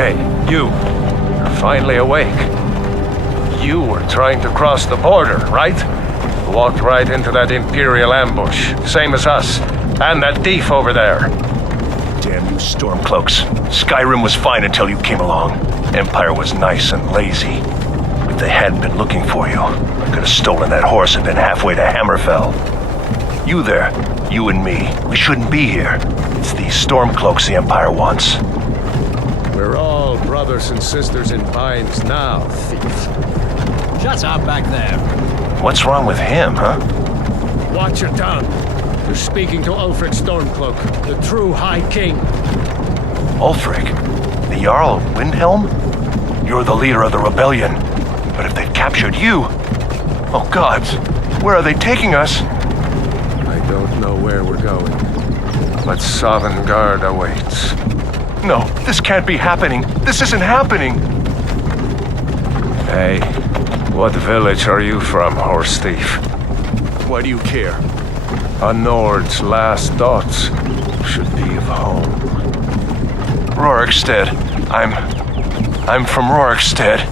Hey, you. You're finally awake. You were trying to cross the border, right? Walked right into that Imperial ambush, same as us. And that thief over there. Damn you Stormcloaks. Skyrim was fine until you came along. Empire was nice and lazy. If they hadn't been looking for you, I could have stolen that horse and been halfway to Hammerfell. You there, you and me, we shouldn't be here. It's these Stormcloaks the Empire wants. We're all brothers and sisters in binds now, thief. Shut up back there. What's wrong with him, huh? Watch your tongue. You're speaking to Ulfric Stormcloak, the true High King. Ulfric? The Jarl of Windhelm? You're the leader of the rebellion. But if they've captured you... Oh gods, where are they taking us? I don't know where we're going, but Sovngarde awaits. No, this can't be happening. This isn't happening. Hey, what village are you from, horse thief? Why do you care? A Nord's last thoughts should be of home. Rorikstead. I'm from Rorikstead.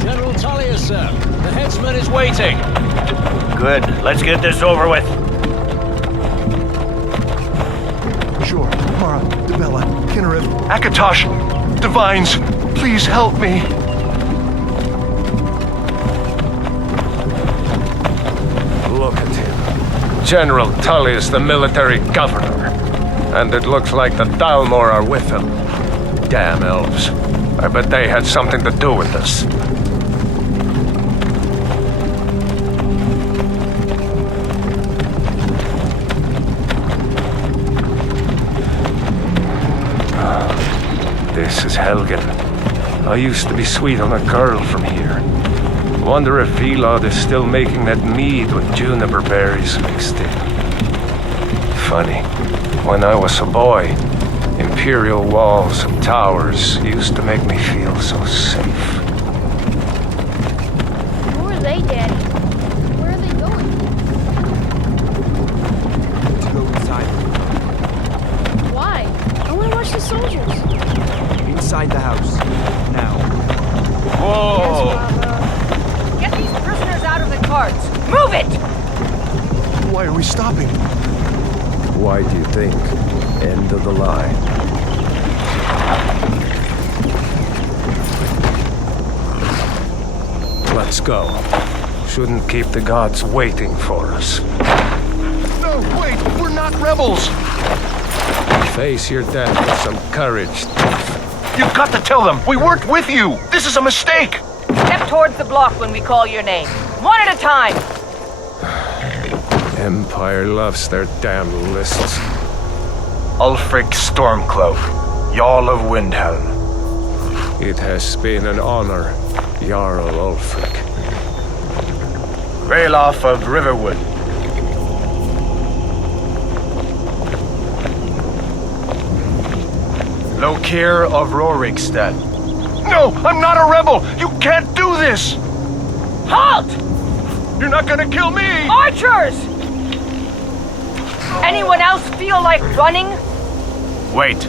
General Tullius, sir. The headsman is waiting. Good. Let's get this over with. Sure. Mara, Debella, Kinneret, Akatosh, Divines, please help me. Look at him. General Tullius, the military governor. And it looks like the Dalmor are with him. Damn elves. I bet they had something to do with this. This is Helgen. I used to be sweet on a girl from here. Wonder if Vilod is still making that mead with juniper berries mixed in. Funny, when I was a boy, Imperial walls and towers used to make me feel so safe. Who are they, Daddy? Where are they going? To go inside. Why? I want to watch the soldiers. Inside the house. Now. Whoa! Get these prisoners out of the carts! Move it! Why are we stopping? Why do you think? End of the line. Let's go. Shouldn't keep the gods waiting for us. No, wait! We're not rebels! Face your death with some courage, thief. You've got to tell them! We weren't with you! This is a mistake! Step towards the block when we call your name. One at a time! Empire loves their damn lists. Ulfric Stormcloak, Jarl of Windhelm. It has been an honor, Jarl Ulfric. Ralof of Riverwood. Lokir of Rorikstead. No, I'm not a rebel! You can't do this! Halt! You're not gonna kill me! Archers! Anyone else feel like running? Wait.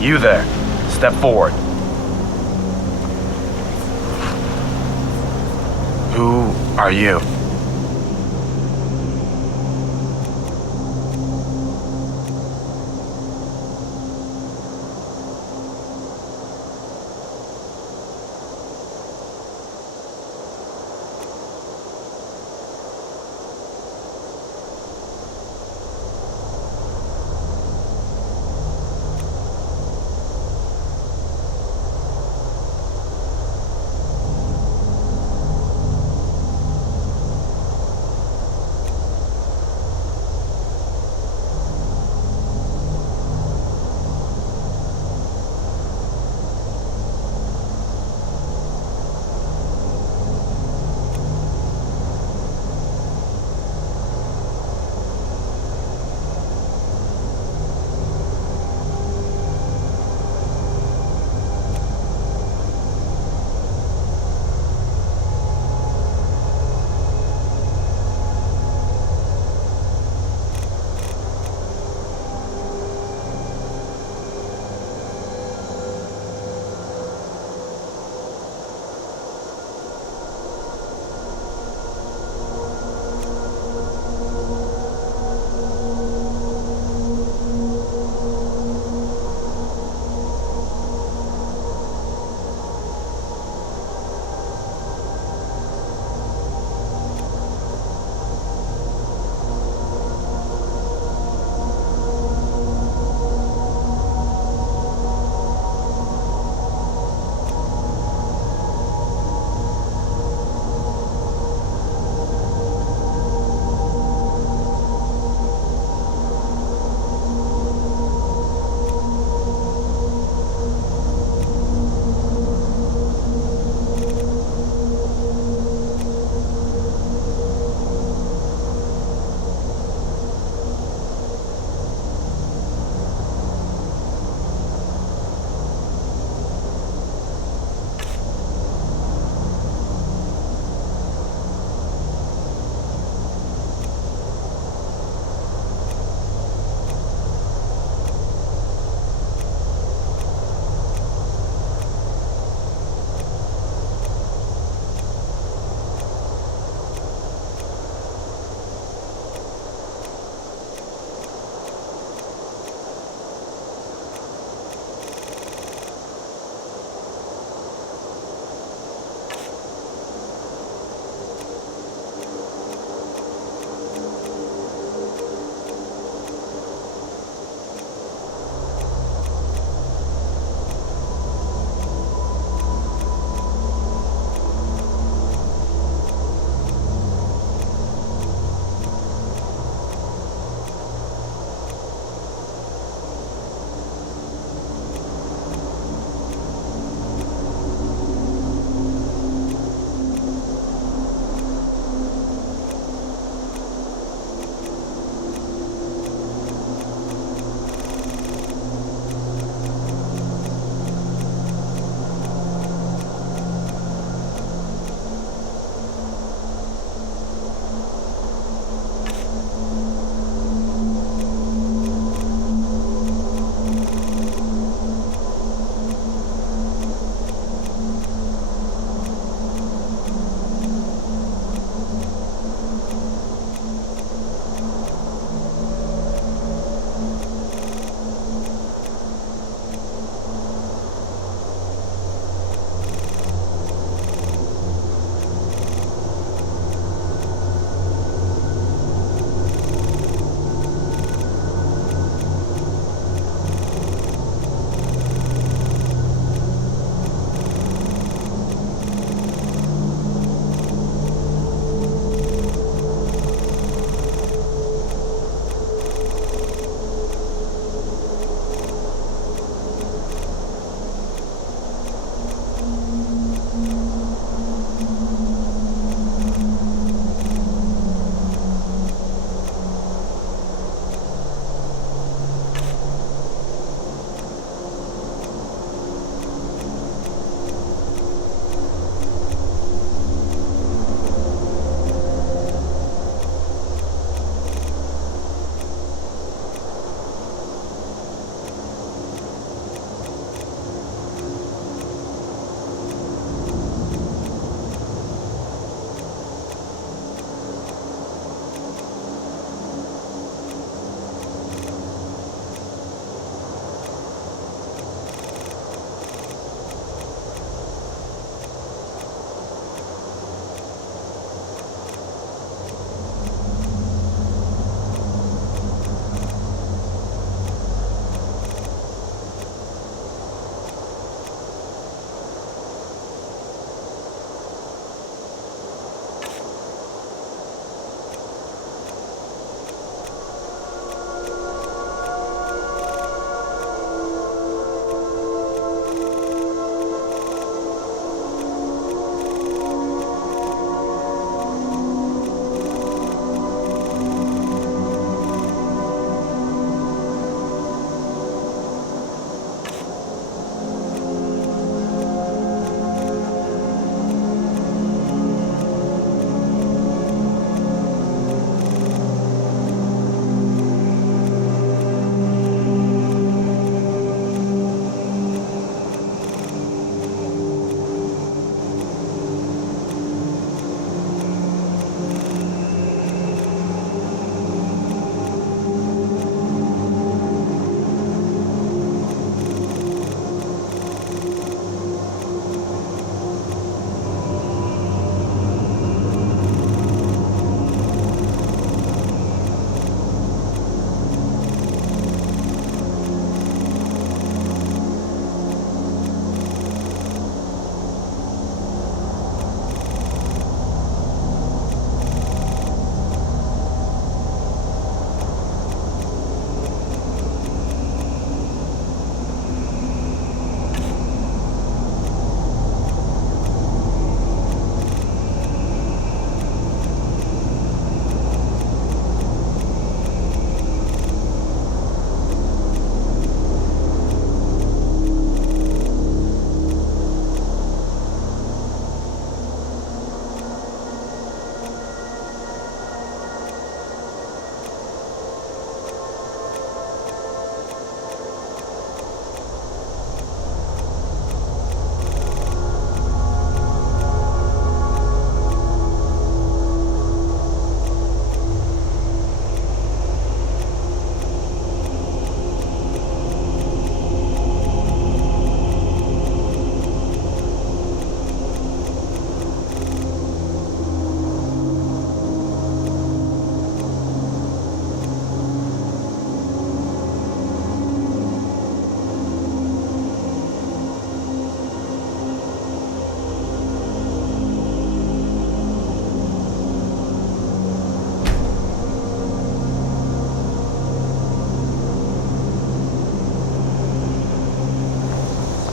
You there. Step forward. Who are you?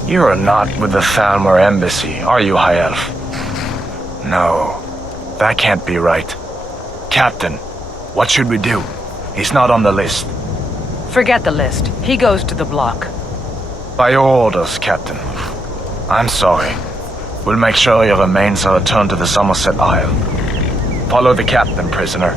You are not with the Thalmor embassy, are you, High Elf? No, that can't be right. Captain, what should we do? He's not on the list. Forget the list. He goes to the block. By your orders, Captain. I'm sorry. We'll make sure your remains are returned to the Somerset Isle. Follow the captain, prisoner.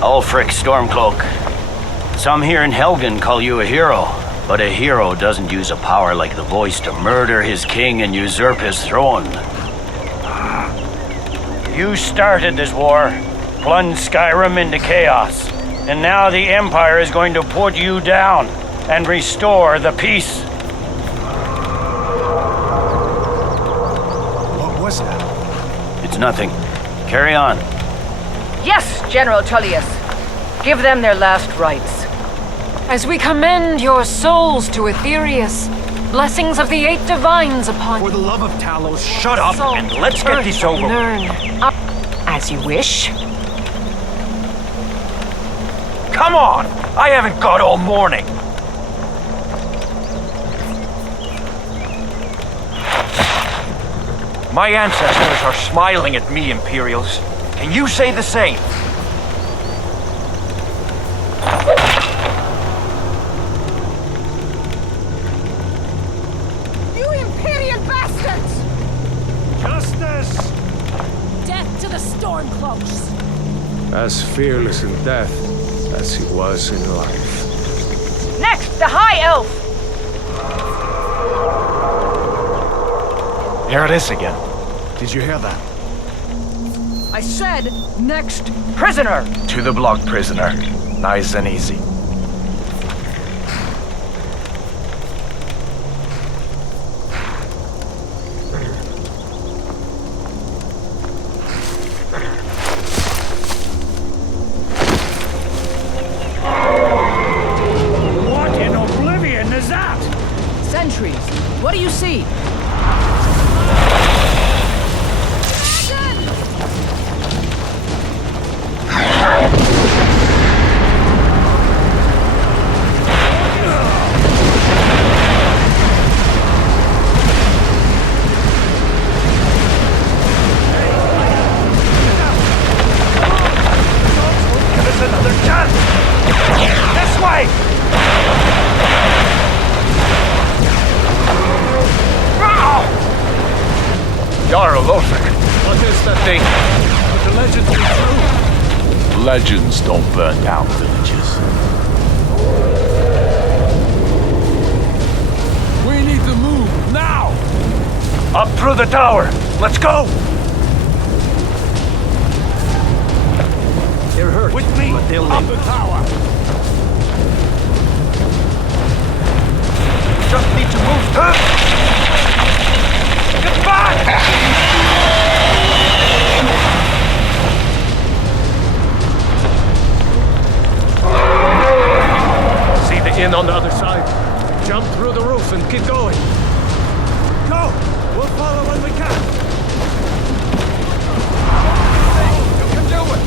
Ulfric Stormcloak. Some here in Helgen call you a hero, but a hero doesn't use a power like the voice to murder his king and usurp his throne. You started this war, plunged Skyrim into chaos, and now the Empire is going to put you down and restore the peace. What was that? It's nothing. Carry on. Yes, General Tullius. Give them their last rites. As we commend your souls to Aetherius, blessings of the eight divines upon For the love of Talos, Shut up and let's get this over with. Learn. As you wish. Come on! I haven't got all morning. My ancestors are smiling at me, Imperials. Can you say the same? You Imperial bastards! Justice! Death to the Stormcloaks! As fearless in death as he was in life. Next, the High Elf! Here it is again. Did you hear that? I said, next prisoner! To the block, prisoner. Nice and easy. What in oblivion is that? Sentries, what do you see? Give us another chance! This way! Jarl Ulfric. What is that thing? Could the legends be true? Legends don't burn down villages. We need to move, now! Up through the tower. Let's go! They're hurt. With me! But they'll live. Up the tower! Just need to move. Get back! See the inn on the other side. Jump through the roof and keep going. Go! We'll follow when we can. You can do it!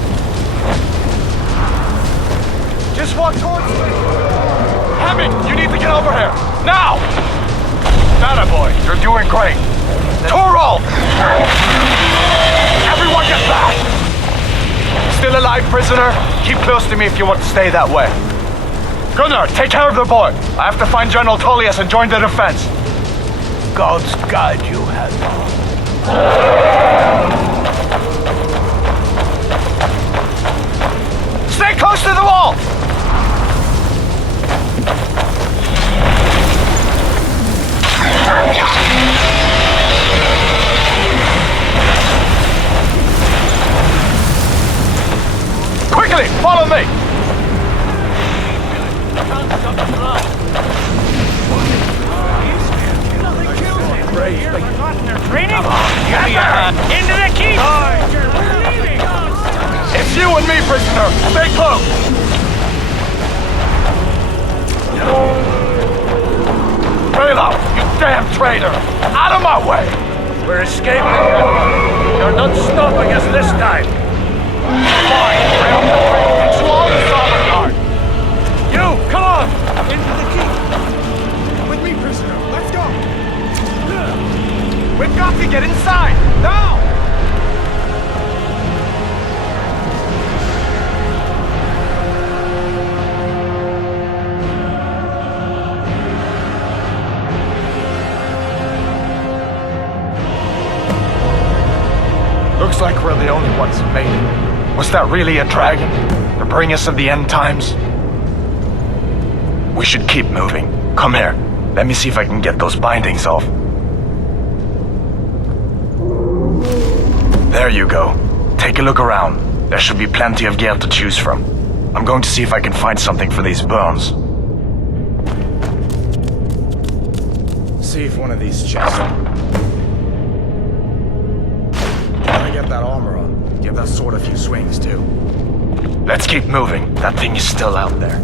Just walk towards me! Hemi, you need to get over here! Now! Nada boy, you're doing great! Torol! Everyone get back! Still alive, prisoner? Keep close to me if you want to stay that way. Gunnar, take care of the boy. I have to find General Tullius and join the defense. God's guide you, Hadmar. Stay close to the wall! Quickly, follow me! Training? Give me a hand. Into the keep! It's you and me, prisoner! Stay close! Raylo, you damn traitor! Out of my way! We're escaping. You're not stopping us this time. Fine, round the bridge. It's all the starboard guard. You, come on! Into the keep! With me, prisoner. Let's go! We've got to get inside! Now! Looks like we're the only ones who made it. Was that really a dragon? To bring us of the end times? We should keep moving. Come here. Let me see if I can get those bindings off. There you go. Take a look around. There should be plenty of gear to choose from. I'm going to see if I can find something for these burns. See if one of these chests. Gotta get that armor on. Give that sword a few swings, too. Let's keep moving. That thing is still out there.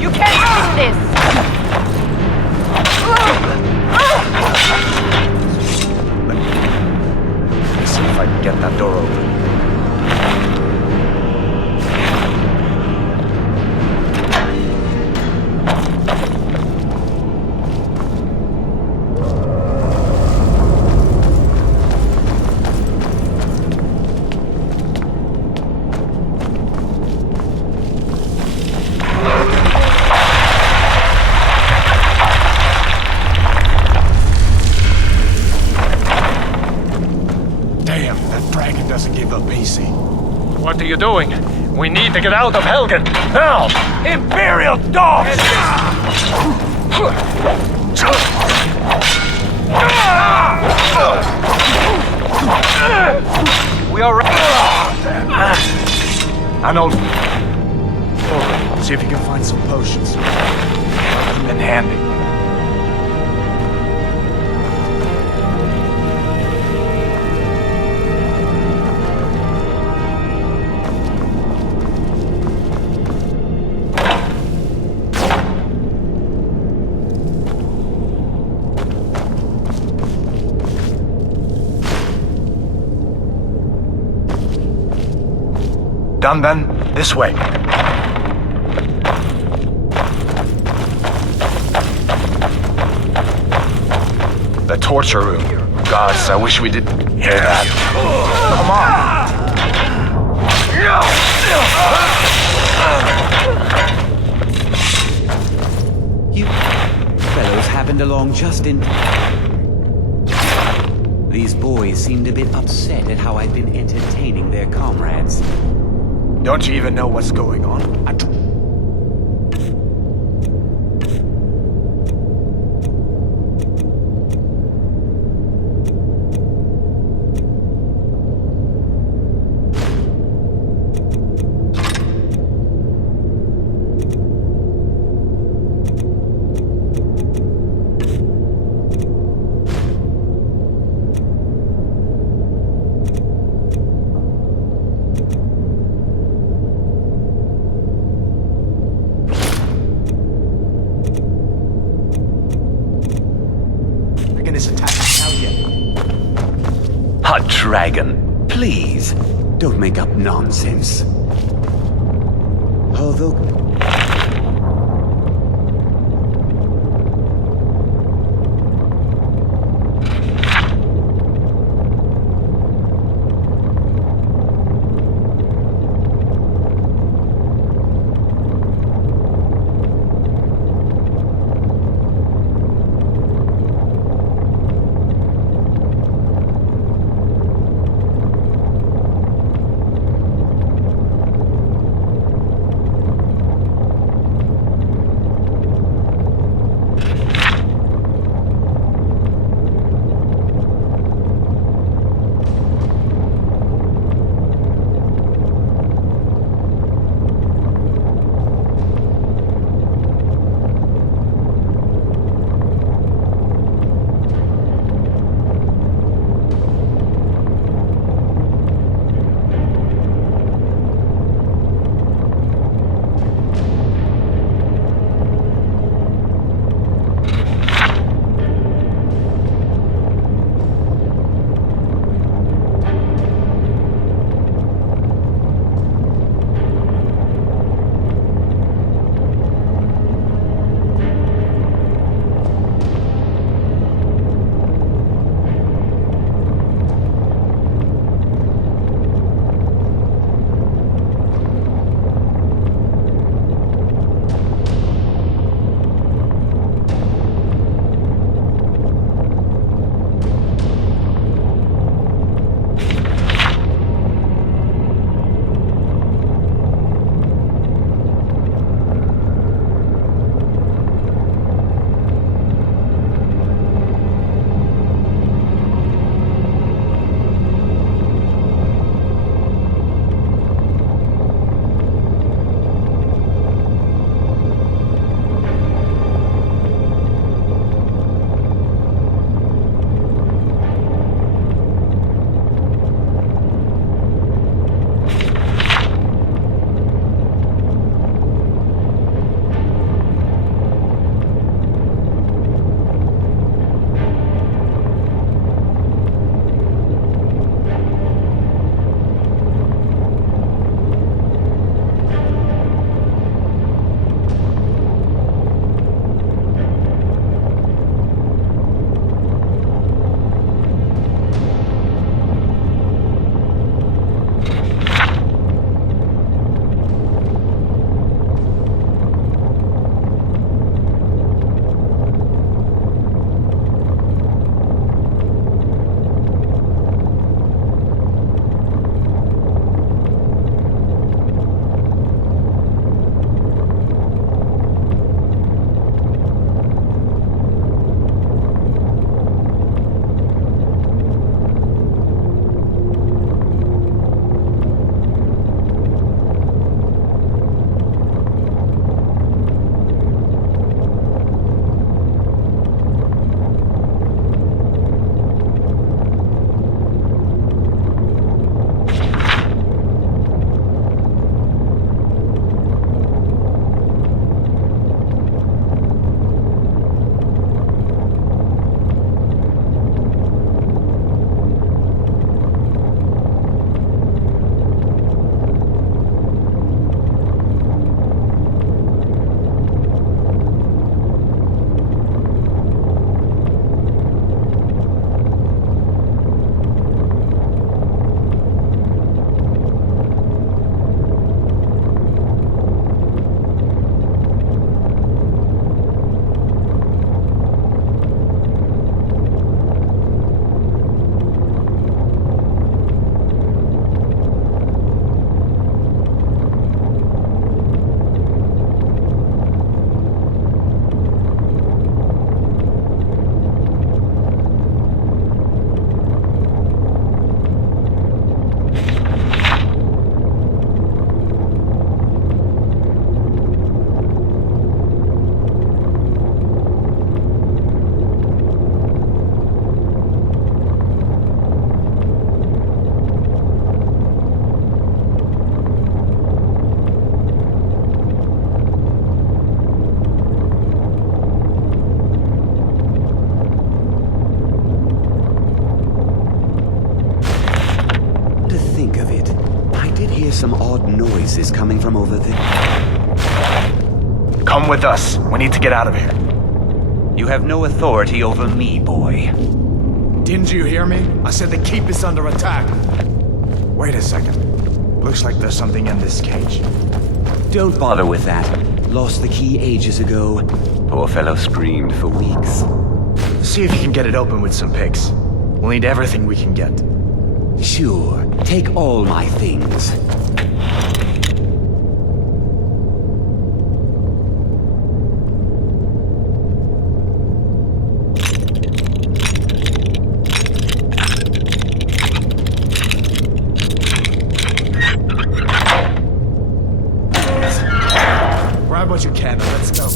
You can't fix this! Let me see if I can get that door open. What are you doing? We need to get out of Helgen! Now! Imperial dogs! We are ready. Arnold. See if you can find some potions. In handy. Done then? This way. The torture room. Gods, I wish we didn't hear that. Come on! You fellows happened along just in time. These boys seemed a bit upset at how I've been entertaining their comrades. Don't you even know what's going on? A dragon, please, don't make up nonsense. Although, some odd noises coming from over there. Come with us. We need to get out of here. You have no authority over me, boy. Didn't you hear me? I said the keep is under attack. Wait a second. Looks like there's something in this cage. Don't bother with that. Lost the key ages ago. Poor fellow screamed for weeks. See if you can get it open with some picks. We'll need everything we can get. Sure, take all my things. Grab what you can and let's go.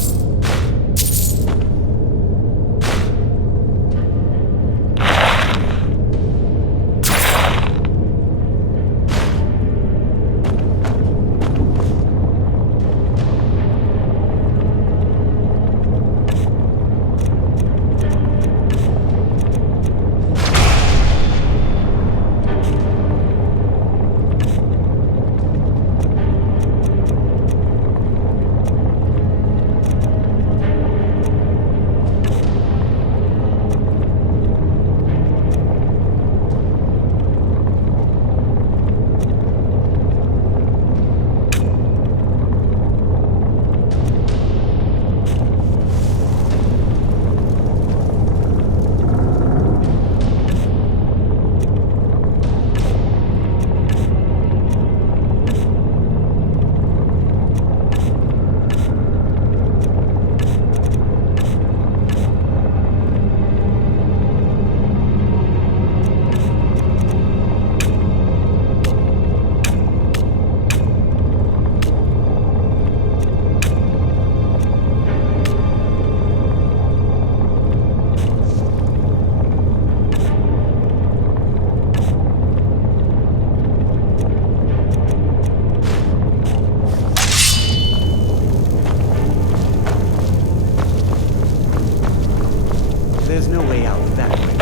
There's no way out that way.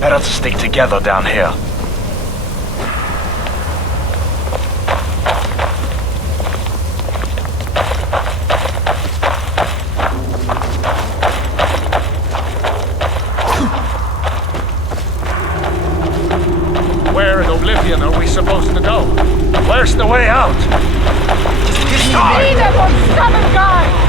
Better to stick together down here. Where in Oblivion are we supposed to go? Where's the way out? Lead them, you stubborn guy!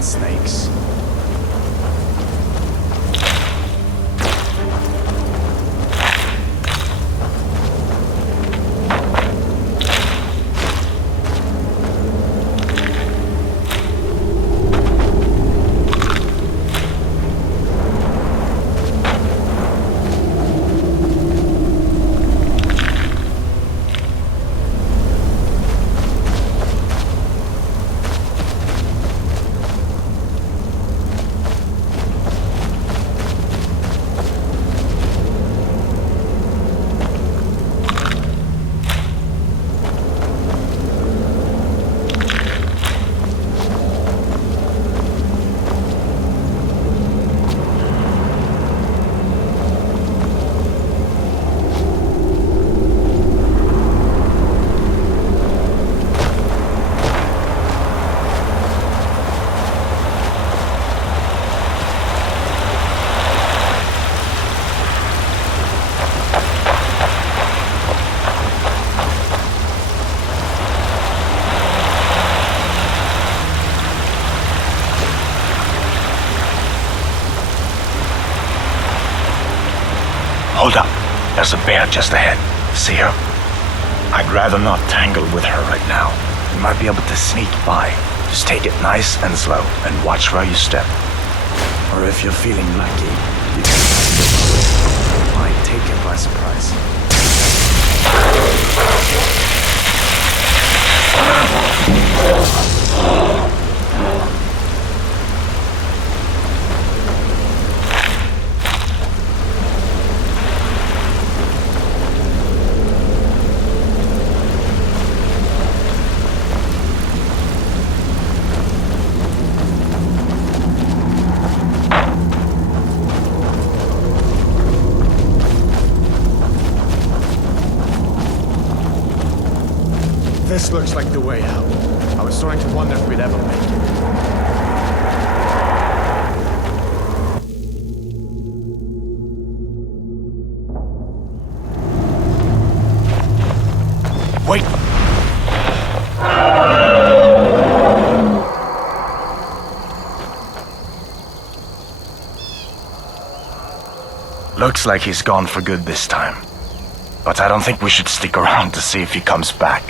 not snakes. Hold up. There's a bear just ahead. See her? I'd rather not tangle with her right now. You might be able to sneak by. Just take it nice and slow, and watch where you step. Or if you're feeling lucky, you might take it by surprise. This looks like the way out. I was starting to wonder if we'd ever make it. Wait! Looks like he's gone for good this time. But I don't think we should stick around to see if he comes back.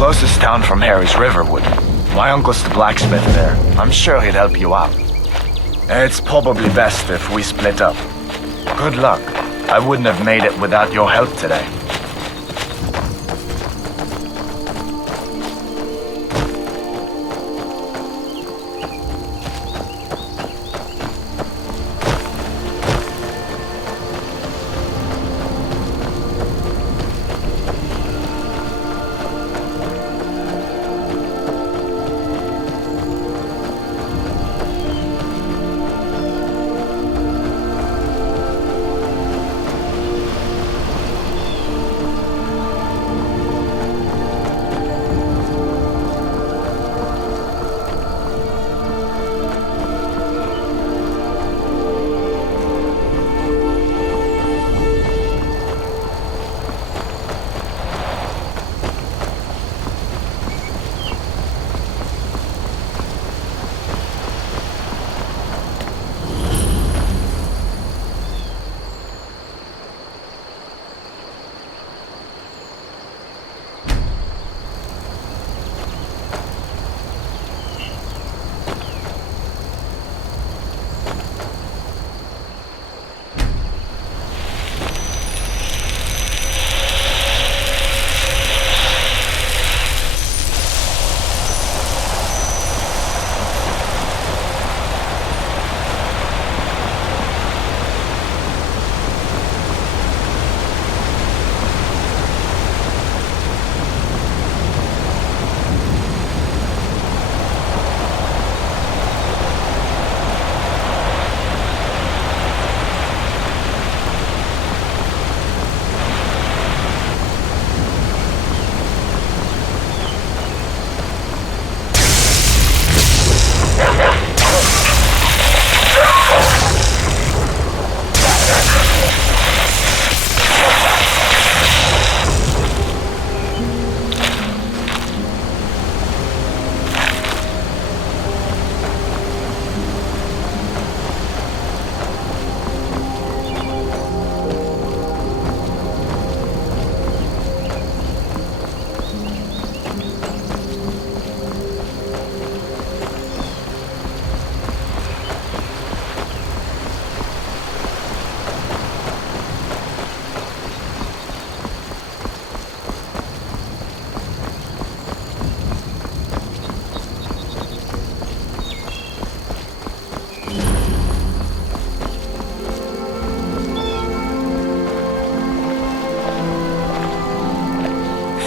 Closest town from here is Riverwood. My uncle's the blacksmith there. I'm sure he'd help you out. It's probably best if we split up. Good luck. I wouldn't have made it without your help today.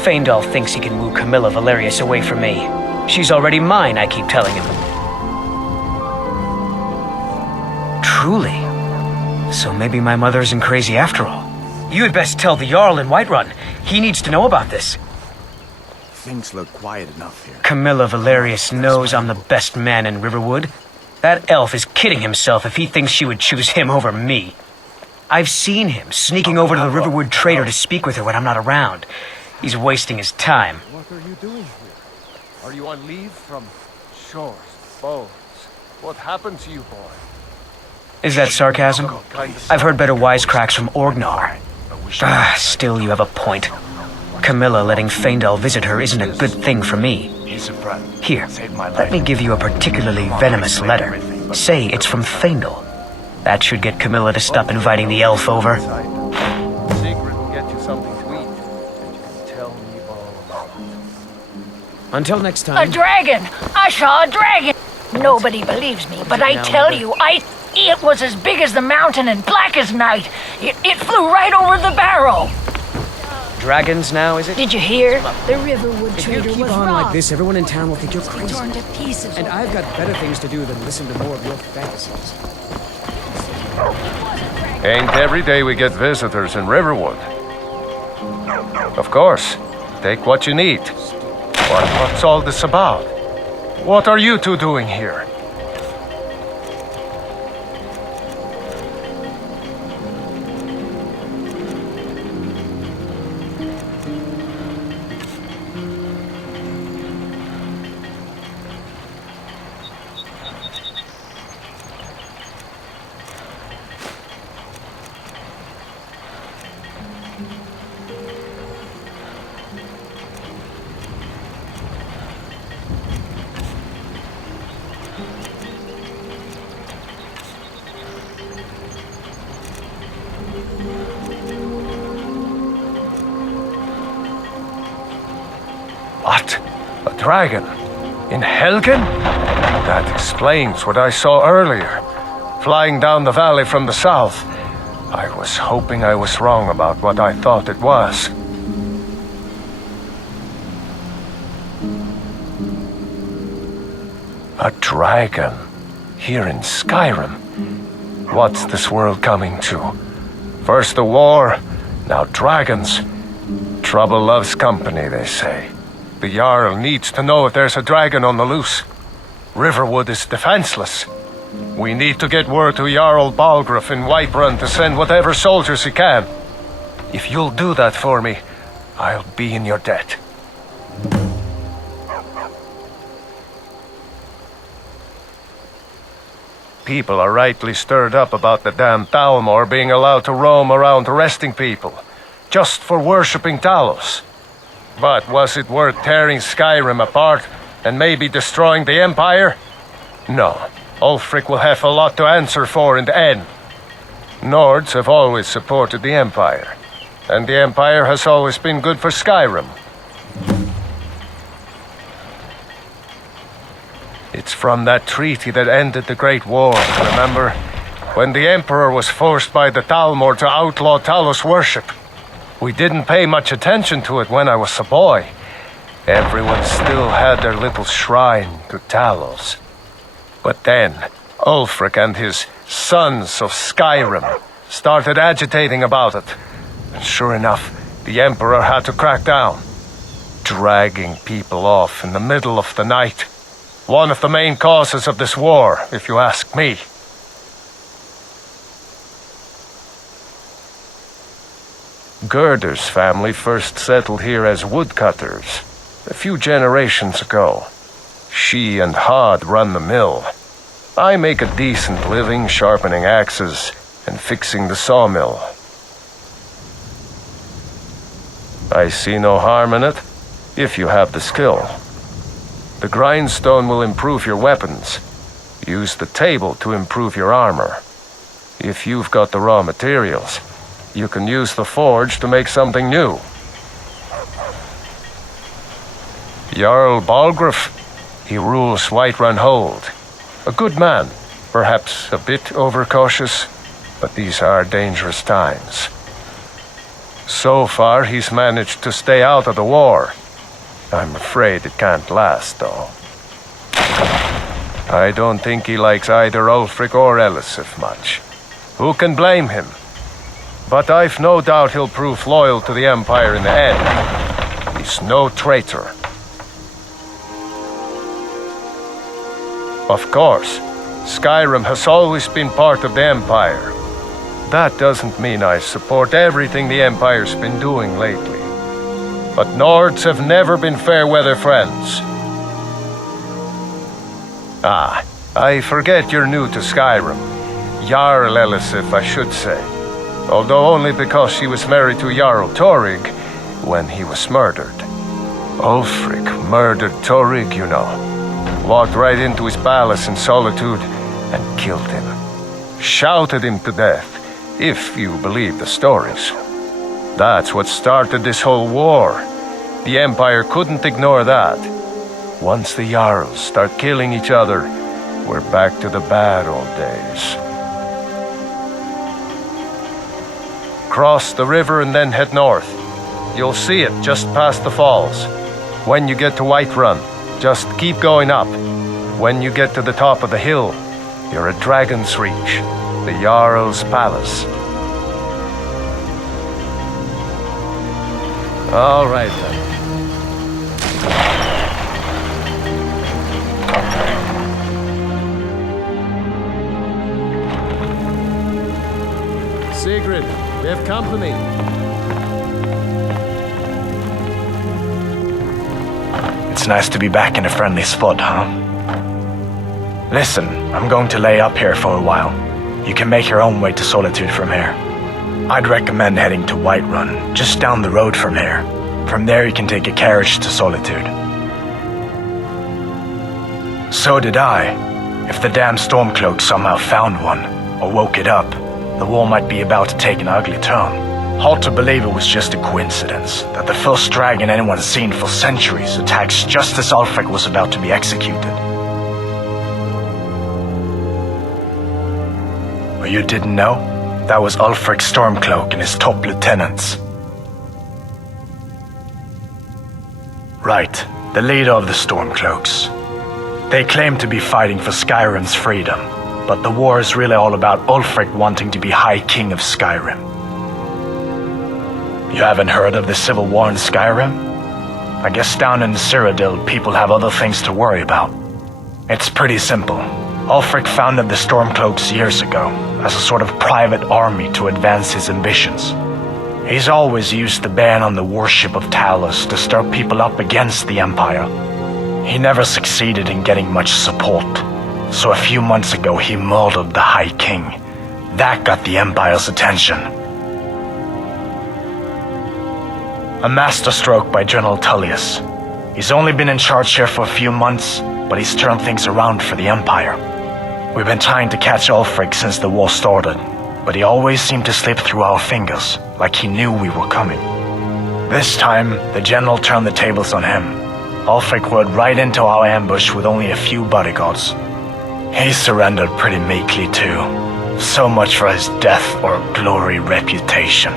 Faendal thinks he can woo Camilla Valerius away from me. She's already mine, I keep telling him. Truly? So maybe my mother isn't crazy after all. You had best tell the Jarl in Whiterun. He needs to know about this. Things look quiet enough here. Camilla Valerius knows I'm the best man in Riverwood. That elf is kidding himself if he thinks she would choose him over me. I've seen him sneaking over to the Riverwood trader to speak with her when I'm not around. He's wasting his time. What are you doing here? Are you on leave from shores, bones? What happened to you, boy? Is that sarcasm? I've heard better wisecracks from Orgnar. Still, you have a point. Camilla letting Faendal visit her isn't a good thing for me. Here, let me give you a particularly venomous letter. Say it's from Faendal. That should get Camilla to stop inviting the elf over. Sigrid will get you something to eat, and you can tell me all about it. Until next time. A dragon! I saw a dragon! Nobody believes me, but I tell you, it was as big as the mountain and black as night. It flew right over the barrow. Dragons now, is it? Did you hear? The Riverwood If you trader keep was on robbed. like this, everyone in town will think you're crazy. Torn to pieces. And I've got better things to do than listen to more of your fantasies. Ain't every day we get visitors in Riverwood. Of course. Take what you need. But what's all this about? What are you two doing here? What? A dragon? In Helgen? That explains what I saw earlier. Flying down the valley from the south. I was hoping I was wrong about what I thought it was. A dragon? Here in Skyrim? What's this world coming to? First the war, now dragons. Trouble loves company, they say. The Jarl needs to know if there's a dragon on the loose. Riverwood is defenseless. We need to get word to Jarl Balgruuf in Whiterun to send whatever soldiers he can. If you'll do that for me, I'll be in your debt. People are rightly stirred up about the damn Thalmor being allowed to roam around arresting people, just for worshipping Talos. But was it worth tearing Skyrim apart and maybe destroying the Empire? No. Ulfric will have a lot to answer for in the end. Nords have always supported the Empire, and the Empire has always been good for Skyrim. It's from that treaty that ended the Great War, remember? When the Emperor was forced by the Thalmor to outlaw Talos worship. We didn't pay much attention to it when I was a boy. Everyone still had their little shrine to Talos. But then, Ulfric and his sons of Skyrim started agitating about it. And sure enough, the Emperor had to crack down. Dragging people off in the middle of the night. One of the main causes of this war, if you ask me. Gerder's family first settled here as woodcutters, a few generations ago. She and Hod run the mill. I make a decent living sharpening axes and fixing the sawmill. I see no harm in it, if you have the skill. The grindstone will improve your weapons. Use the table to improve your armor. If you've got the raw materials, you can use the forge to make something new. Jarl Balgruuf, he rules Whiterun Hold. A good man, perhaps a bit overcautious, but these are dangerous times. So far, he's managed to stay out of the war. I'm afraid it can't last, though. I don't think he likes either Ulfric or Elisif much. Who can blame him? But I've no doubt he'll prove loyal to the Empire in the end. He's no traitor. Of course, Skyrim has always been part of the Empire. That doesn't mean I support everything the Empire's been doing lately. But Nords have never been fair-weather friends. Ah, I forget you're new to Skyrim. Jarl Elisif, I should say. Although only because she was married to Jarl Torygg when he was murdered. Ulfric murdered Torygg, you know. Walked right into his palace in Solitude and killed him. Shouted him to death, if you believe the stories. That's what started this whole war. The Empire couldn't ignore that. Once the Jarls start killing each other, we're back to the bad old days. Cross the river and then head north. You'll see it just past the falls. When you get to Whiterun, just keep going up. When you get to the top of the hill, you're at Dragon's Reach, the Jarl's palace. All right then. Sigrid, we have company. It's nice to be back in a friendly spot, huh? Listen, I'm going to lay up here for a while. You can make your own way to Solitude from here. I'd recommend heading to Whiterun, just down the road from here. From there you can take a carriage to Solitude. So did I. If the damn Stormcloak somehow found one, or woke it up, the war might be about to take an ugly turn. Hard to believe it was just a coincidence that the first dragon anyone's seen for centuries attacks just as Ulfric was about to be executed. Or you didn't know? That was Ulfric's Stormcloak and his top lieutenants. Right, the leader of the Stormcloaks. They claim to be fighting for Skyrim's freedom, but the war is really all about Ulfric wanting to be High King of Skyrim. You haven't heard of the civil war in Skyrim? I guess down in Cyrodiil, people have other things to worry about. It's pretty simple. Ulfric founded the Stormcloaks years ago as a sort of private army to advance his ambitions. He's always used the ban on the worship of Talos to stir people up against the Empire. He never succeeded in getting much support, so a few months ago he murdered the High King. That got the Empire's attention. A masterstroke by General Tullius. He's only been in charge here for a few months, but he's turned things around for the Empire. We've been trying to catch Ulfric since the war started, but he always seemed to slip through our fingers, like he knew we were coming. This time, the General turned the tables on him. Ulfric rode right into our ambush with only a few bodyguards. He surrendered pretty meekly too. So much for his death or glory reputation.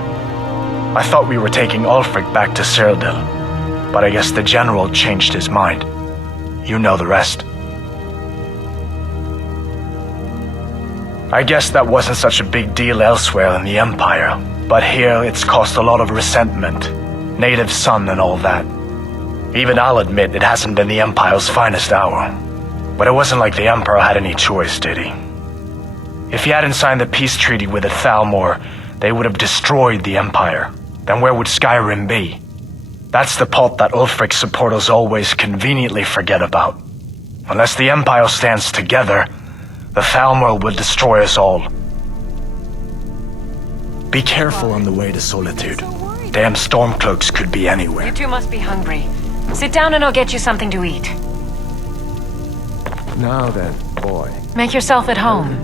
I thought we were taking Ulfric back to Cyrodiil, but I guess the General changed his mind. You know the rest. I guess that wasn't such a big deal elsewhere in the Empire, but here it's caused a lot of resentment. Native son and all that. Even I'll admit it hasn't been the Empire's finest hour. But it wasn't like the Emperor had any choice, did he? If he hadn't signed the peace treaty with the Thalmor, they would have destroyed the Empire. Then where would Skyrim be? That's the part that Ulfric supporters always conveniently forget about. Unless the Empire stands together, the Thalmor will destroy us all. Be careful on the way to Solitude. Damn Stormcloaks could be anywhere. You two must be hungry. Sit down and I'll get you something to eat. Now then, boy. Make yourself at home.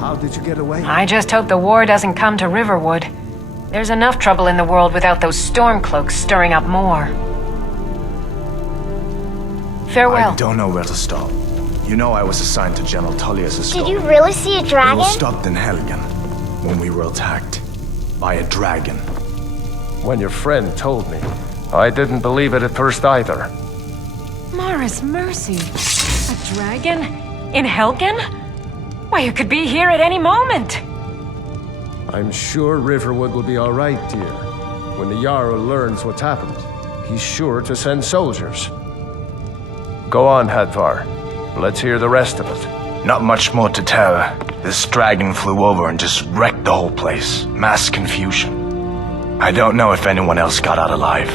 How did you get away? I just hope the war doesn't come to Riverwood. There's enough trouble in the world without those Stormcloaks stirring up more. Farewell. I don't know where to stop. You know I was assigned to General Tullius' Did you really see a dragon? We were stopped in Helgen when we were attacked. by a dragon. When your friend told me, I didn't believe it at first either. Mara's mercy. A dragon? In Helgen? Why, it could be here at any moment. I'm sure Riverwood will be all right, dear. When the Jarl learns what's happened, he's sure to send soldiers. Go on, Hadvar. Let's hear the rest of it. Not much more to tell. This dragon flew over and just wrecked the whole place. Mass confusion. I don't know if anyone else got out alive.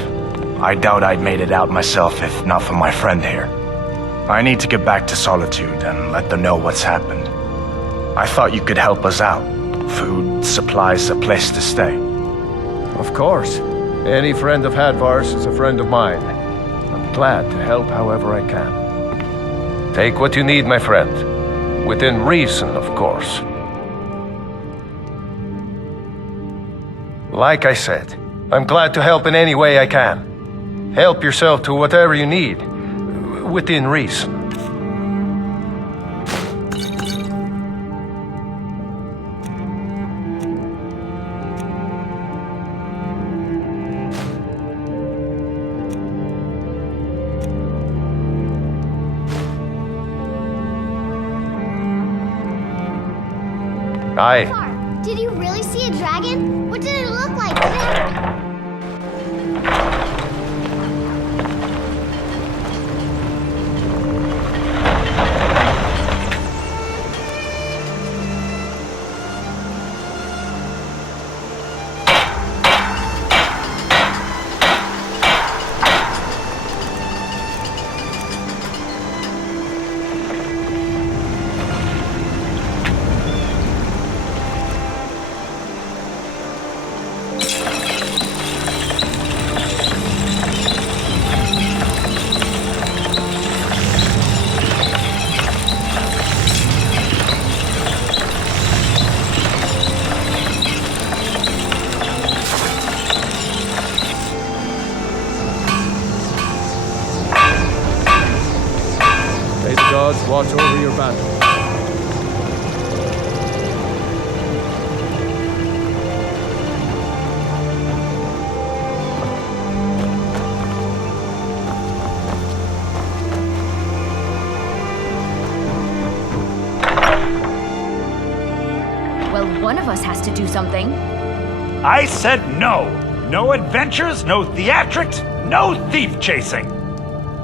I doubt I'd made it out myself if not for my friend here. I need to get back to Solitude and let them know what's happened. I thought you could help us out. Food, supplies, a place to stay. Of course. Any friend of Hadvar's is a friend of mine. I'm glad to help however I can. Take what you need, my friend. Within reason, of course. Like I said, I'm glad to help in any way I can. Help yourself to whatever you need, within reason. Aye. Did you really see a dragon? What did it look like? Did it have... Watch over your battle. Well, one of us has to do something. I said no. No adventures, no theatrics, no thief chasing.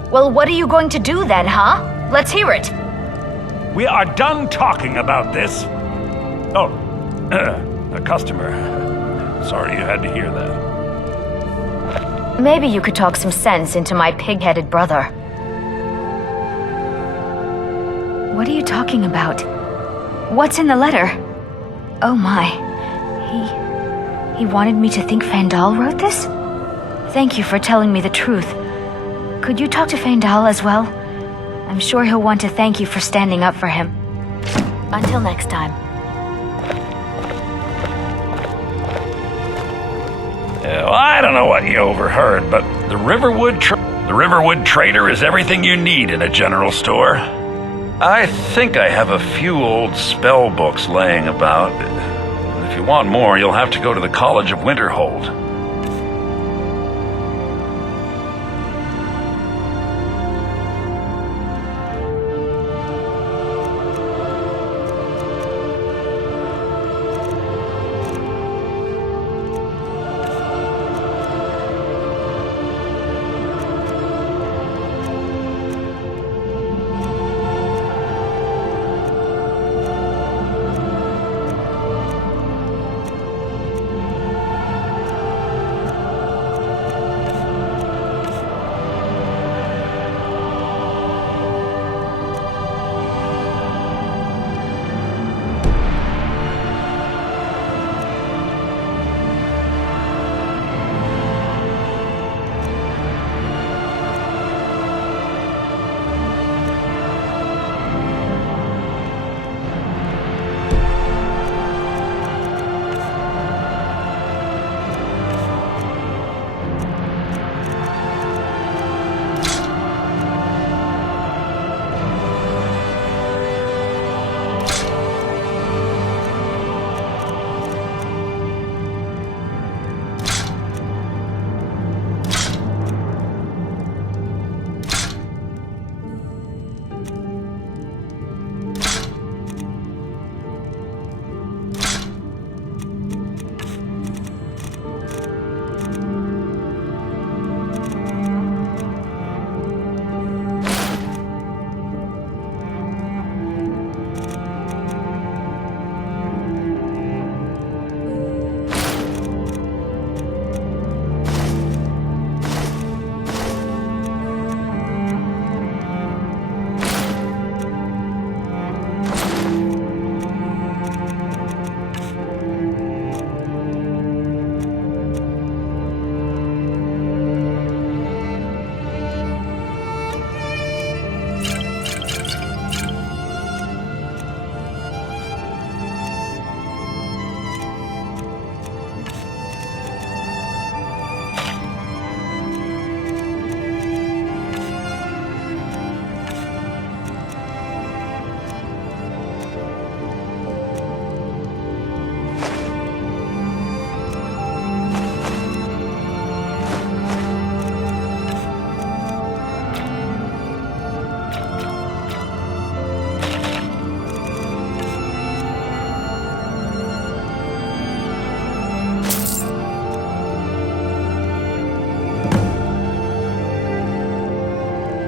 Well, what are you going to do then, huh? Let's hear it. We are done talking about this. Oh, a customer. Sorry you had to hear that. Maybe you could talk some sense into my pig-headed brother. What are you talking about? What's in the letter? Oh my. He wanted me to think Fandal wrote this? Thank you for telling me the truth. Could you talk to Fandal as well? I'm sure he'll want to thank you for standing up for him. Until next time. Well, I don't know what you overheard, but the Riverwood Trader is everything you need in a general store. I think I have a few old spell books laying about. If you want more, you'll have to go to the College of Winterhold.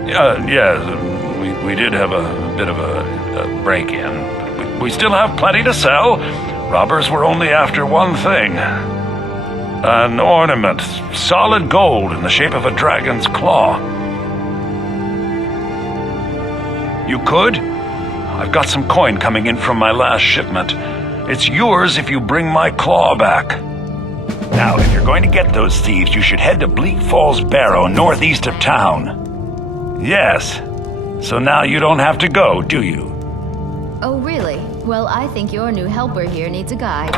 Yes, we did have a bit of a break-in. We still have plenty to sell. Robbers were only after one thing. An ornament, solid gold in the shape of a dragon's claw. You could? I've got some coin coming in from my last shipment. It's yours if you bring my claw back. Now, if you're going to get those thieves, you should head to Bleak Falls Barrow, northeast of town. Yes. So now you don't have to go, do you? Oh, really? Well, I think your new helper here needs a guide.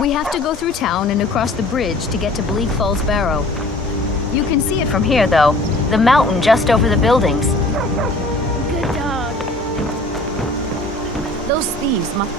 We have to go through town and across the bridge to get to Bleak Falls Barrow. You can see it from here, though. The mountain just over the buildings. Good dog. Those thieves must...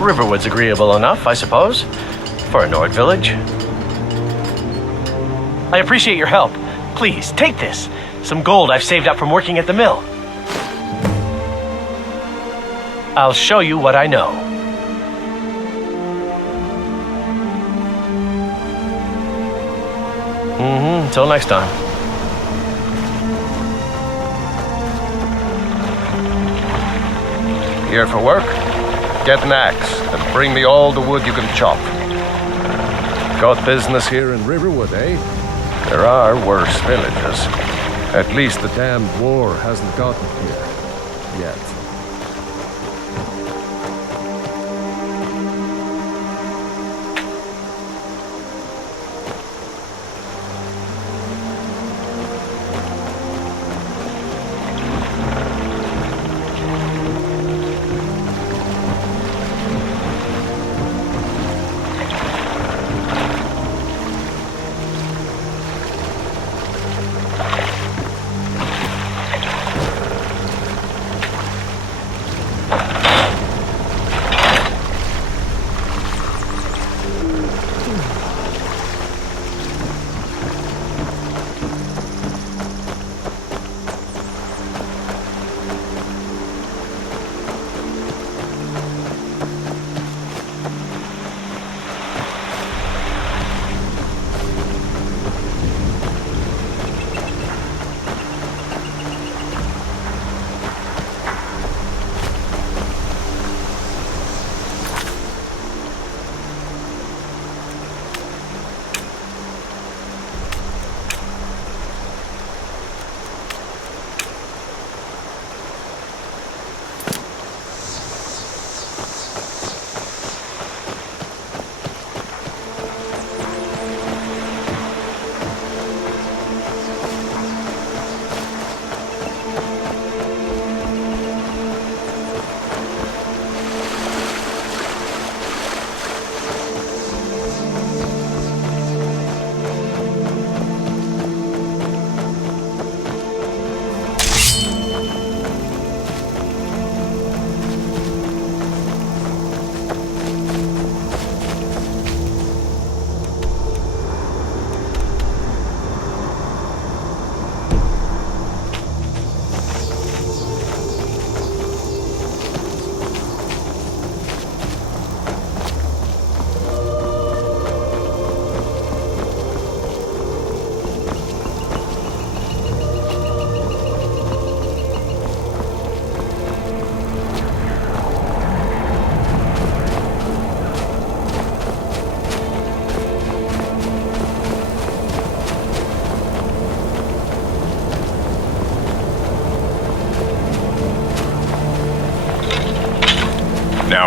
Riverwood's agreeable enough, I suppose, for a Nord village. I appreciate your help. Please, take this. Some gold I've saved up from working at the mill. I'll show you what I know. Until next time. Here for work? Get an axe and bring me all the wood you can chop. Got business here in Riverwood, eh? There are worse villages. At least the damned war hasn't gotten here yet.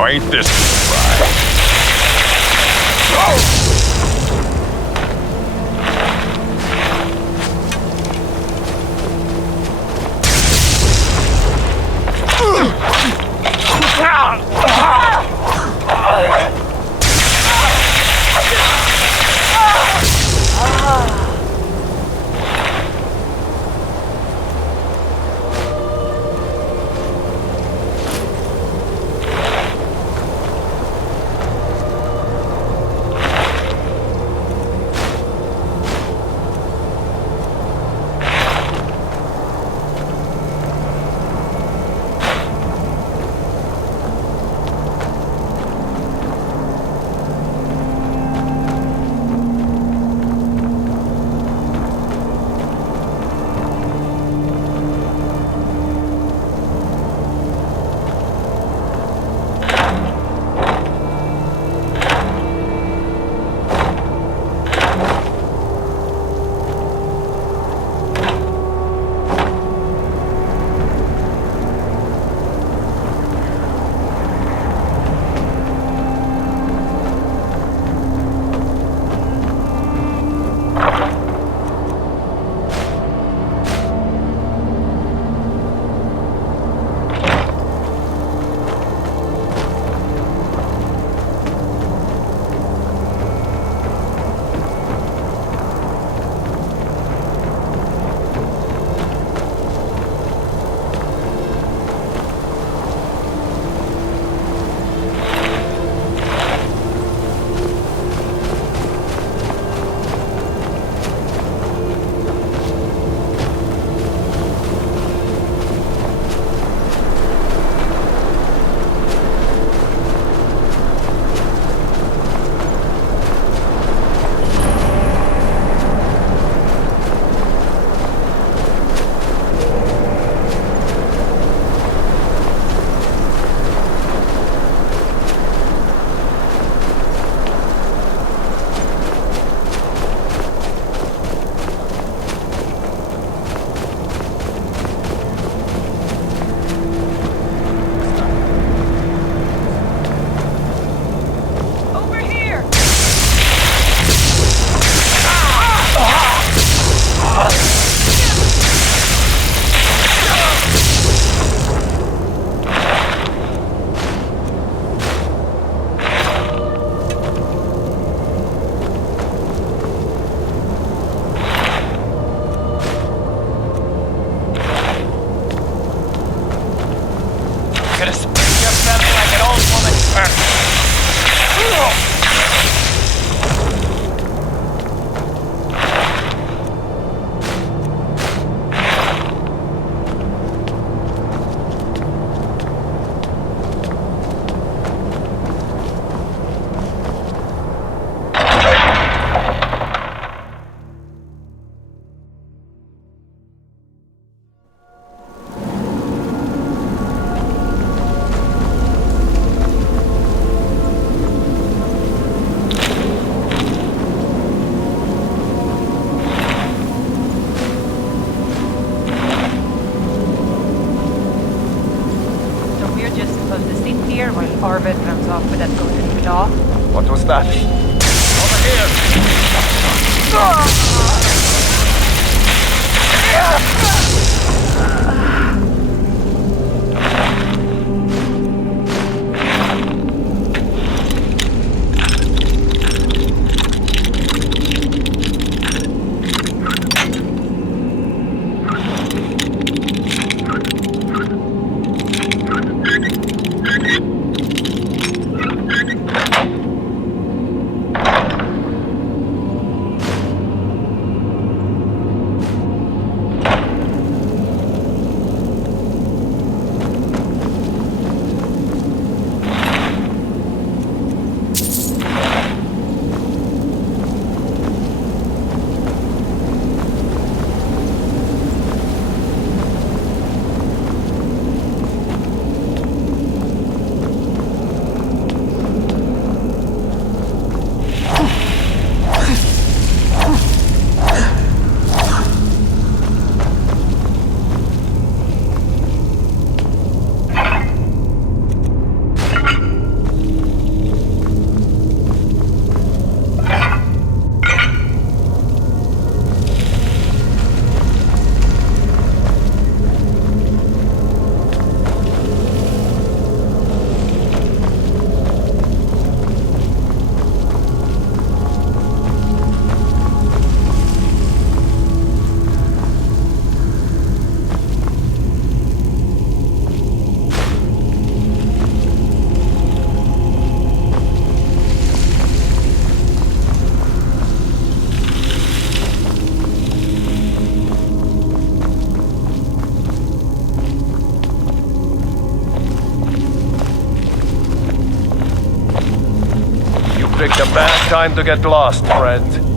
Now ain't this right? Arvid runs off with that golden jaw. What was that? Over time to get lost, friend.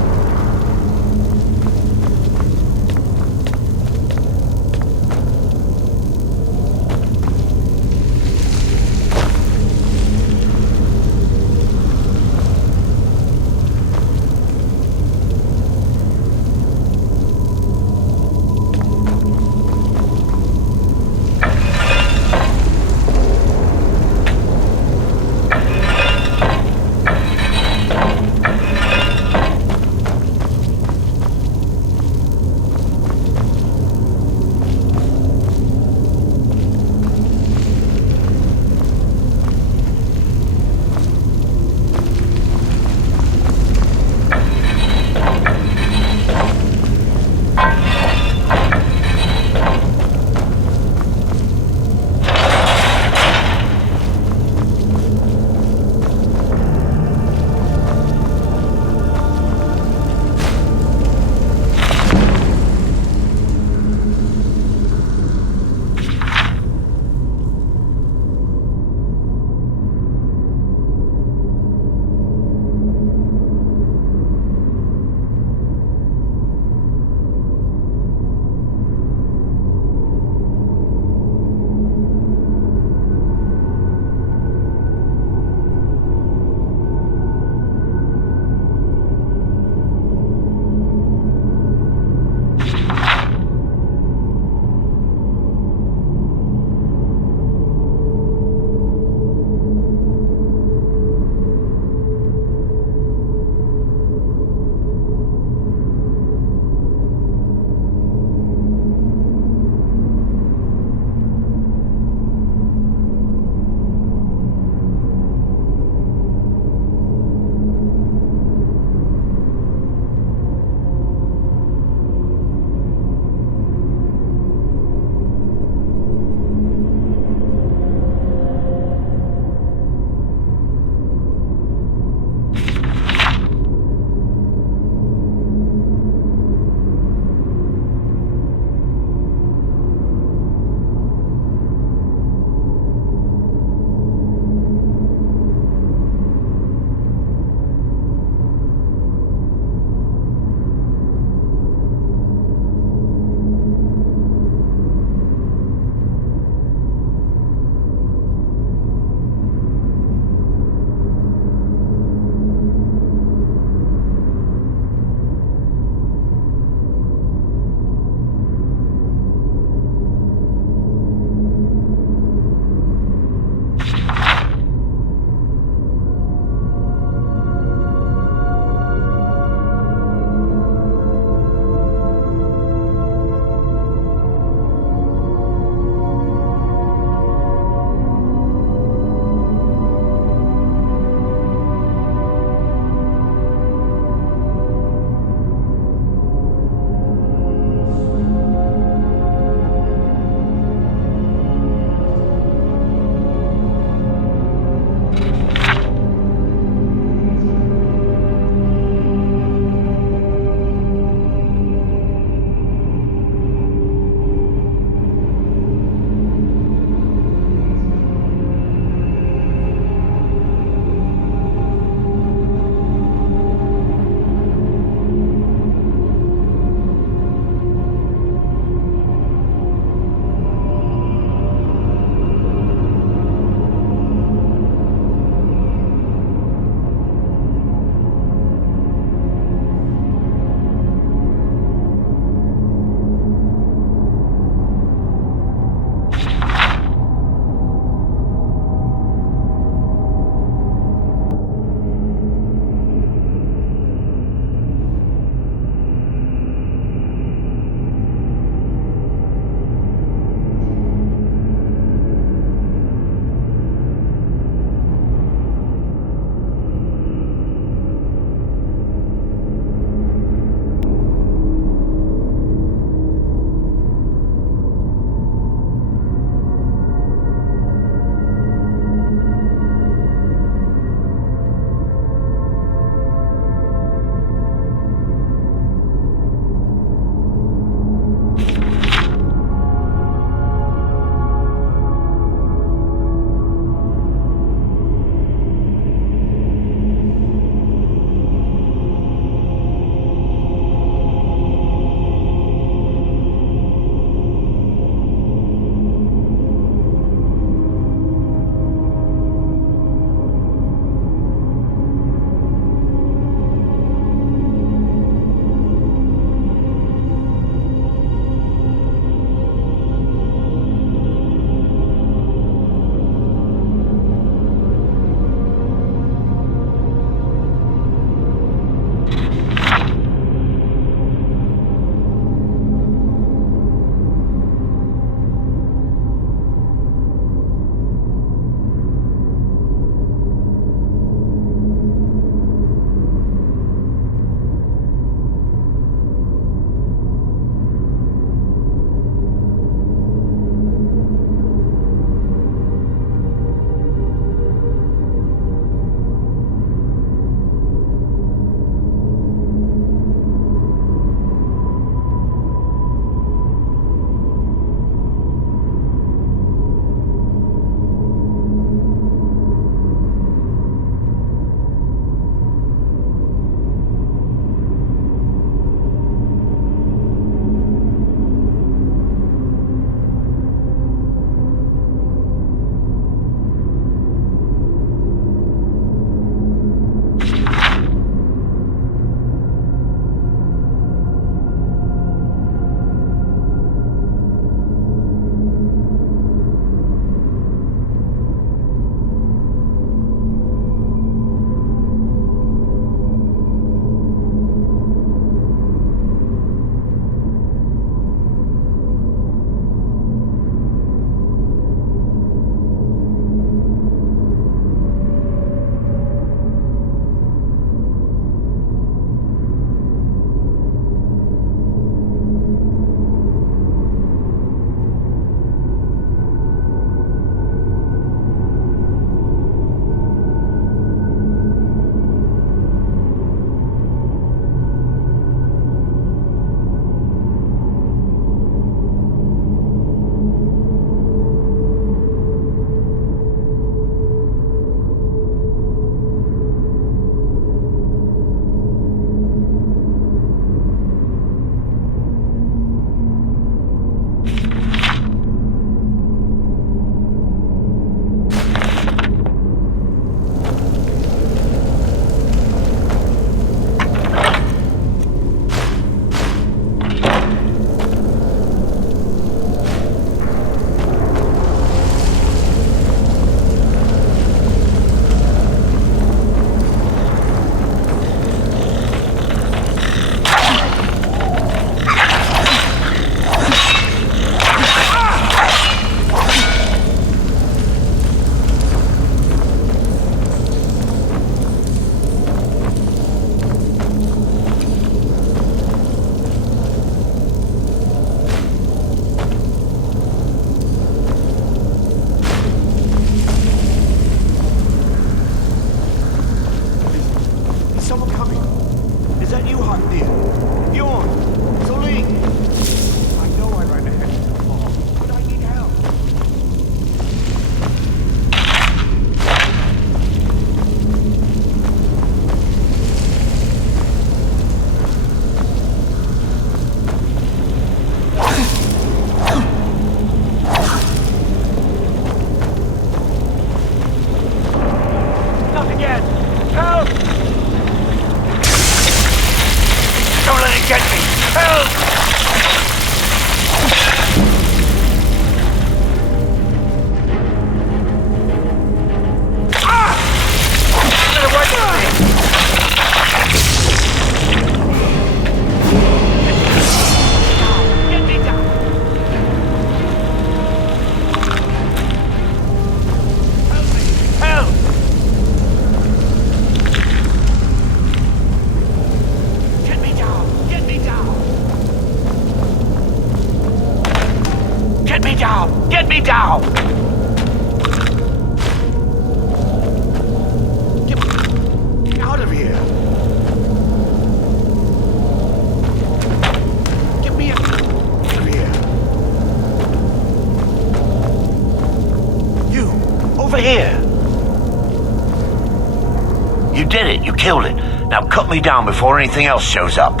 You did it. You killed it. Now cut me down before anything else shows up.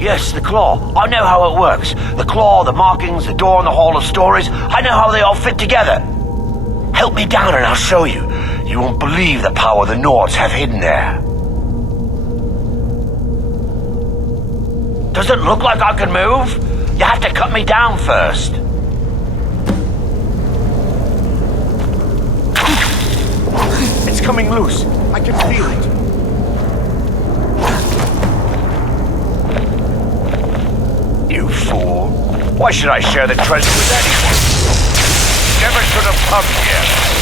Yes, the claw. I know how it works. The claw, the markings, the door in the Hall of Stories. I know how they all fit together. Help me down and I'll show you. You won't believe the power the Nords have hidden there. Does it look like I can move? You have to cut me down first. It's coming loose. I can feel it. You fool. Why should I share the treasure with anyone? Never should have come here.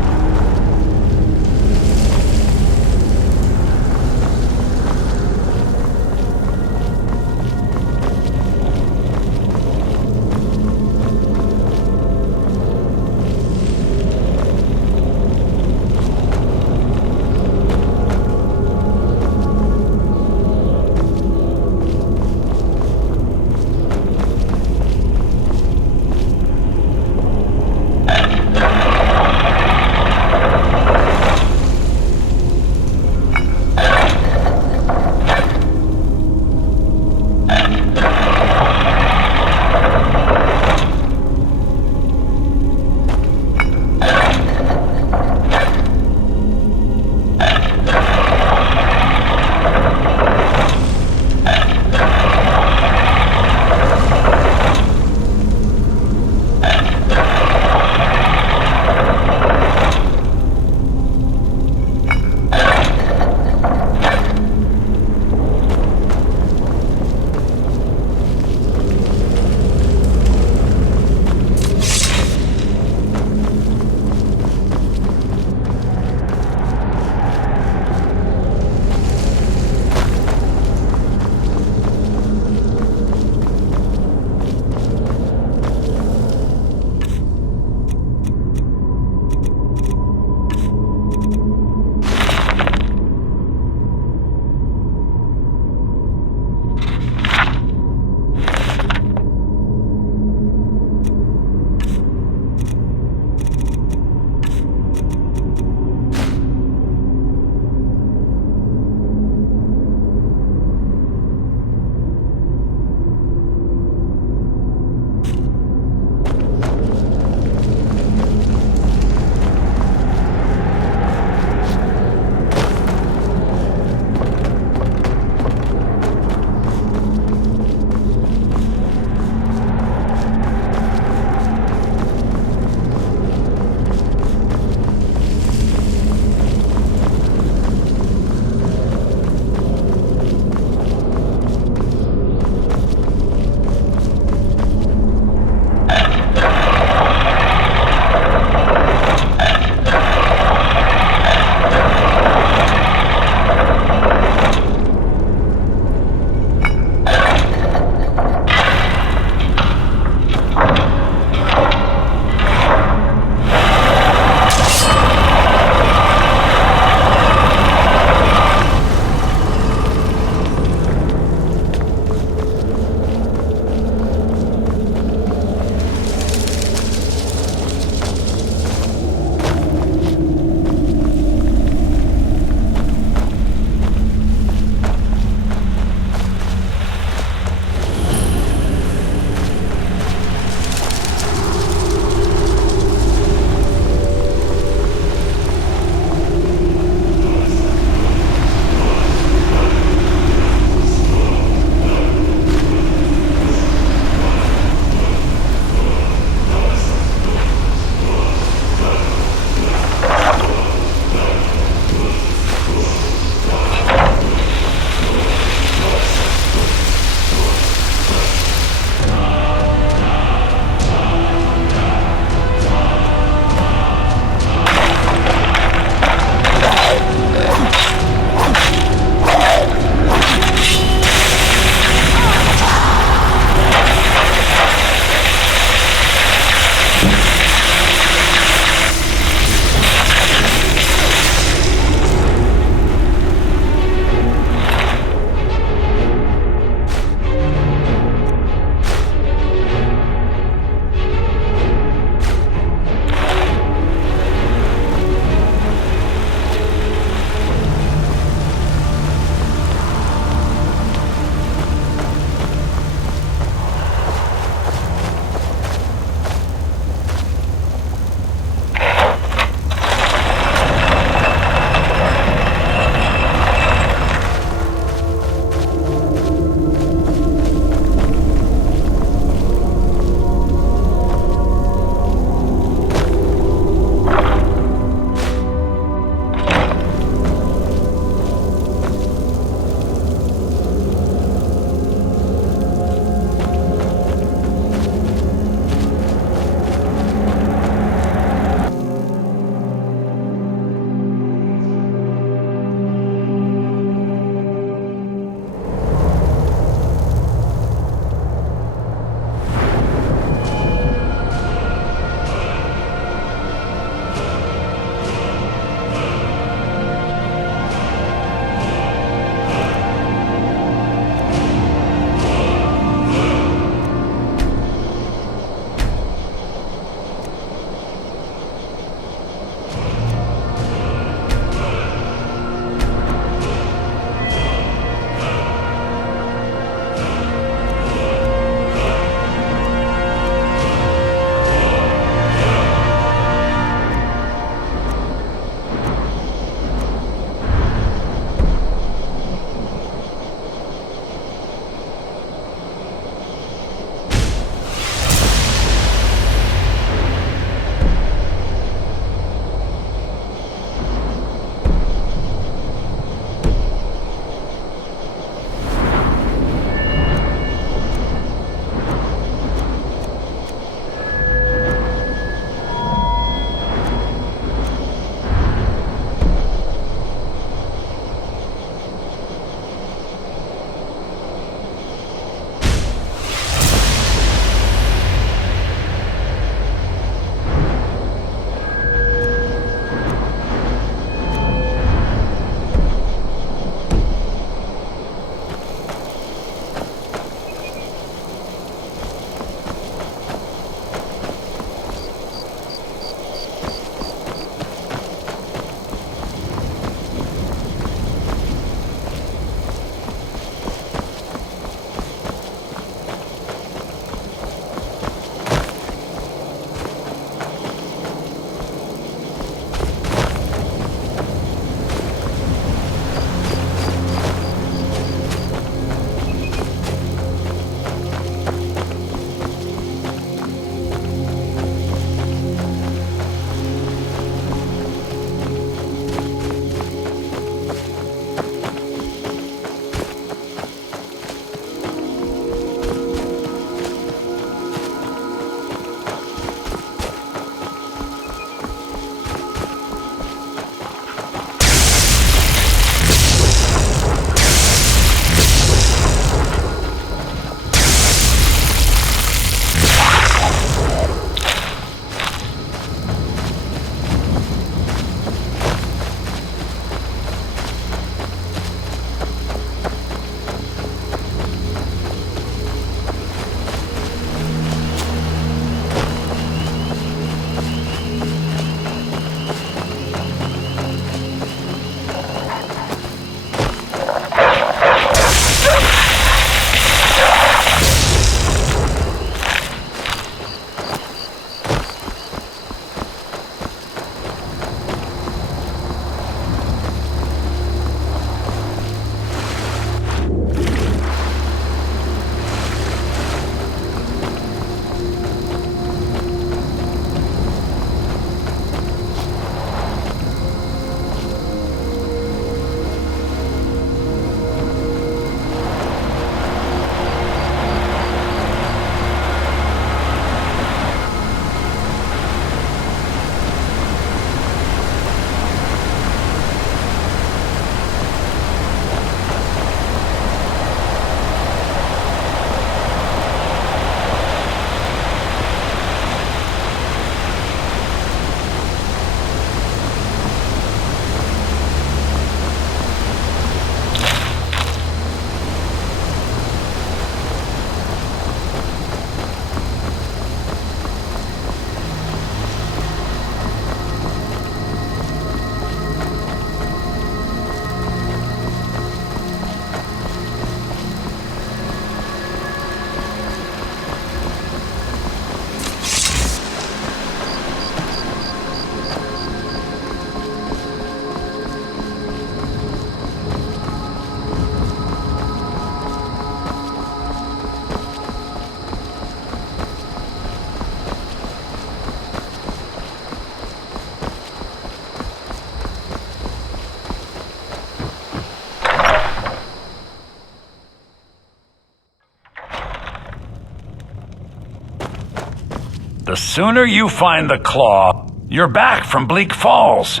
The sooner you find the claw, you're back from Bleak Falls.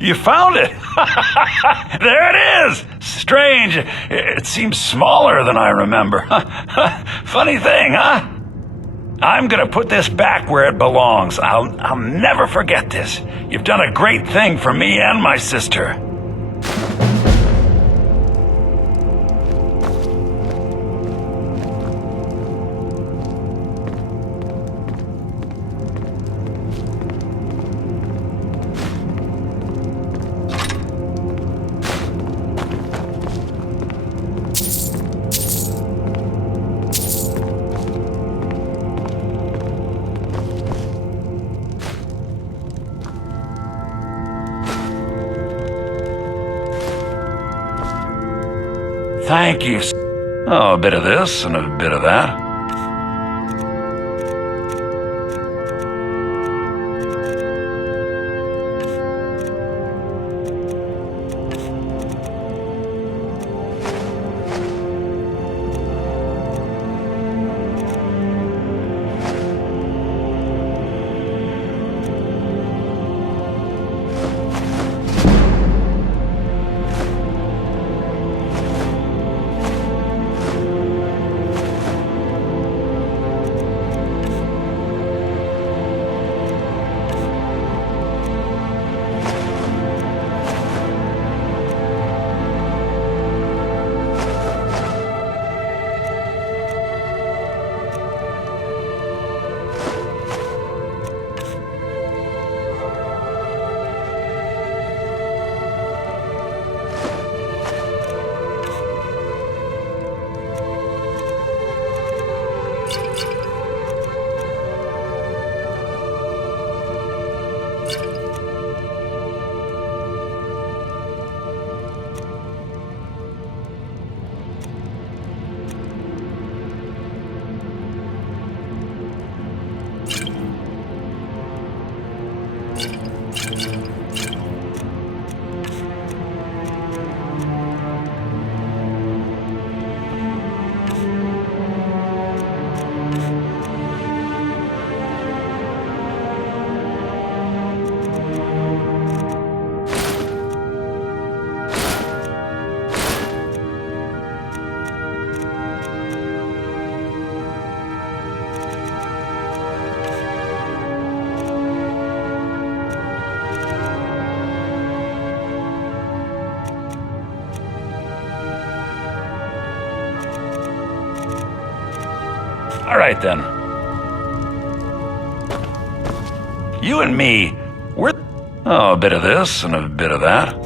You found it! There it is! Strange. It seems smaller than I remember. Funny thing, huh? I'm gonna put this back where it belongs. I'll never forget this. You've done a great thing for me and my sister. Thank you. Oh, a bit of this and a bit of that. All right, then. You and me, we're... Oh, a bit of this and a bit of that.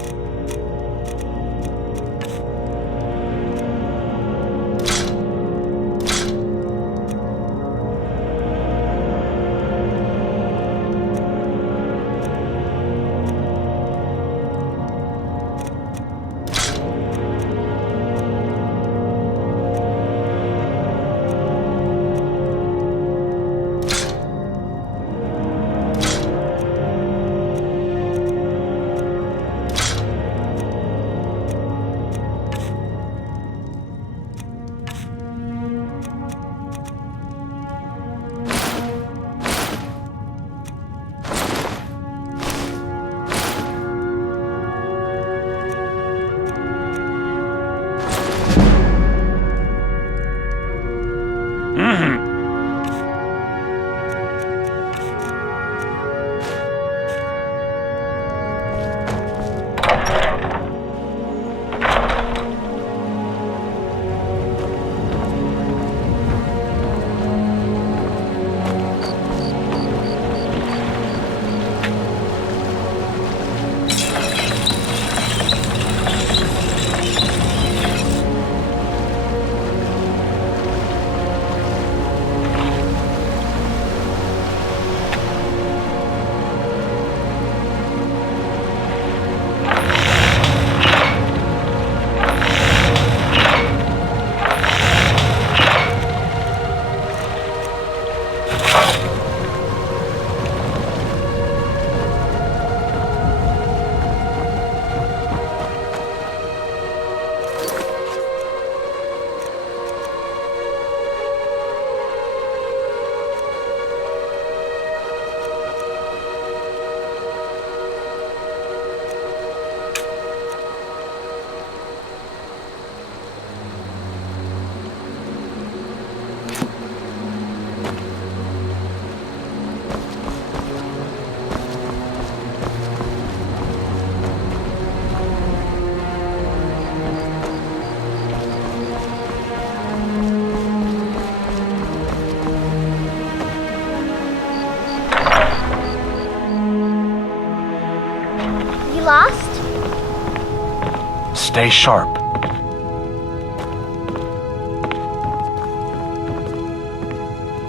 Stay sharp.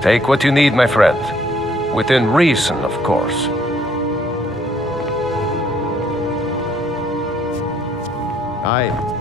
Take what you need, my friend. Within reason, of course. I